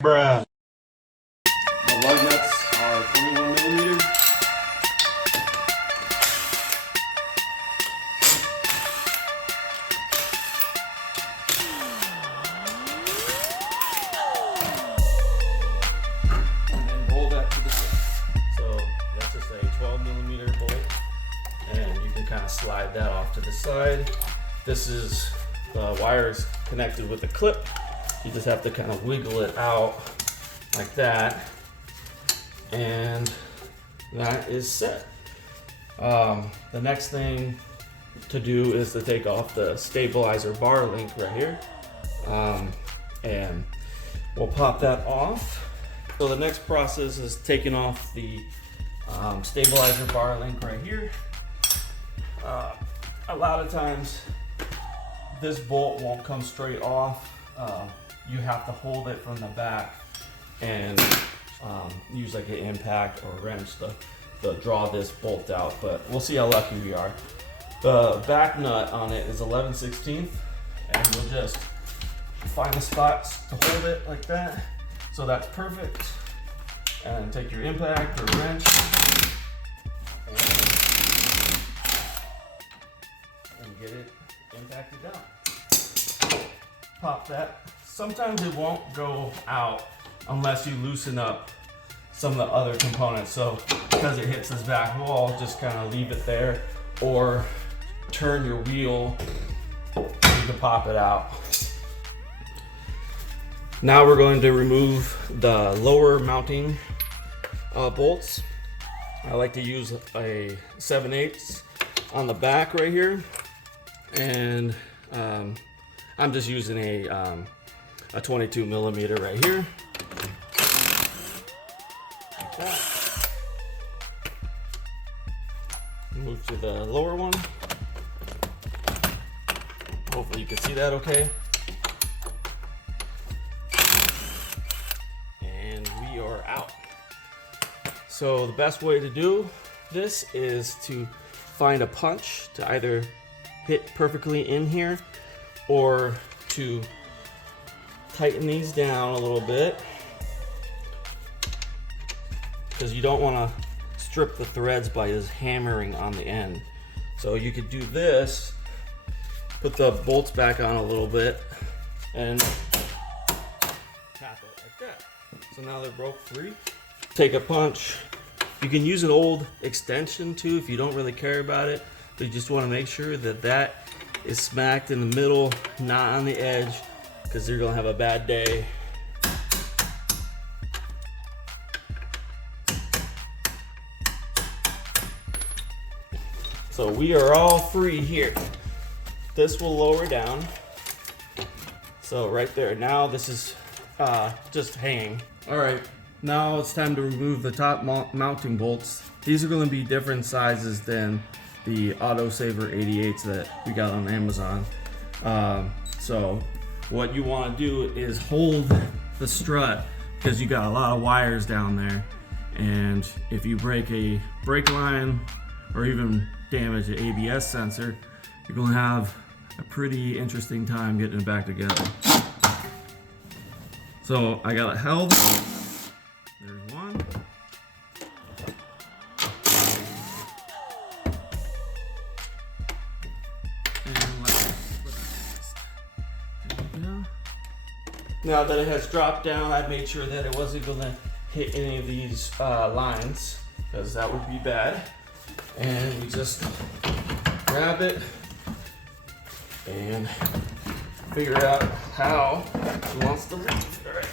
Bruh. The lug nuts are 21 millimeters. And then roll that to the side. So that's just a 12 millimeter bolt, and you can kind of slide that off to the side. This is the wires connected with a clip. You just have to kind of wiggle it out like that, and that is set. The next thing to do is to take off the stabilizer bar link right here, and we'll pop that off. So the next process is taking off the stabilizer bar link right here. A lot of times this bolt won't come straight off. You have to hold it from the back and use like an impact or wrench to draw this bolt out, but we'll see how lucky we are. The back nut on it is 11/16, and you'll just find the spots to hold it like that. So that's perfect. And take your impact or wrench and get it impacted down. Pop that. Sometimes it won't go out unless you loosen up some of the other components. So because it hits this back wall, just kind of leave it there, or turn your wheel, you can pop it out. Now we're going to remove the lower mounting bolts. I like to use a 7/8 on the back right here, and I'm just using a 22 millimeter right here. Like that. Move to the lower one. Hopefully you can see that okay. And we are out. So the best way to do this is to find a punch to either hit perfectly in here, or to tighten these down a little bit, because you don't want to strip the threads by just hammering on the end. So you could do this, put the bolts back on a little bit, and tap it like that. So now they're broke free. Take a punch. You can use an old extension too if you don't really care about it, but you just want to make sure that that is smacked in the middle, not on the edge, because you're gonna have a bad day. So we are all free here. This will lower down. So right there, now this is just hanging. All right, now it's time to remove the top mounting bolts. These are gonna be different sizes than the Autosaver 88s that we got on Amazon. So what you want to do is hold the strut, because you got a lot of wires down there, and if you break a brake line or even damage an ABS sensor, you're going to have a pretty interesting time getting it back together. So I got it held. There's one. Now that it has dropped down, I made sure that it wasn't going to hit any of these lines, because that would be bad. And we just grab it and figure out how she wants to leave. All right.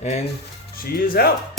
And she is out.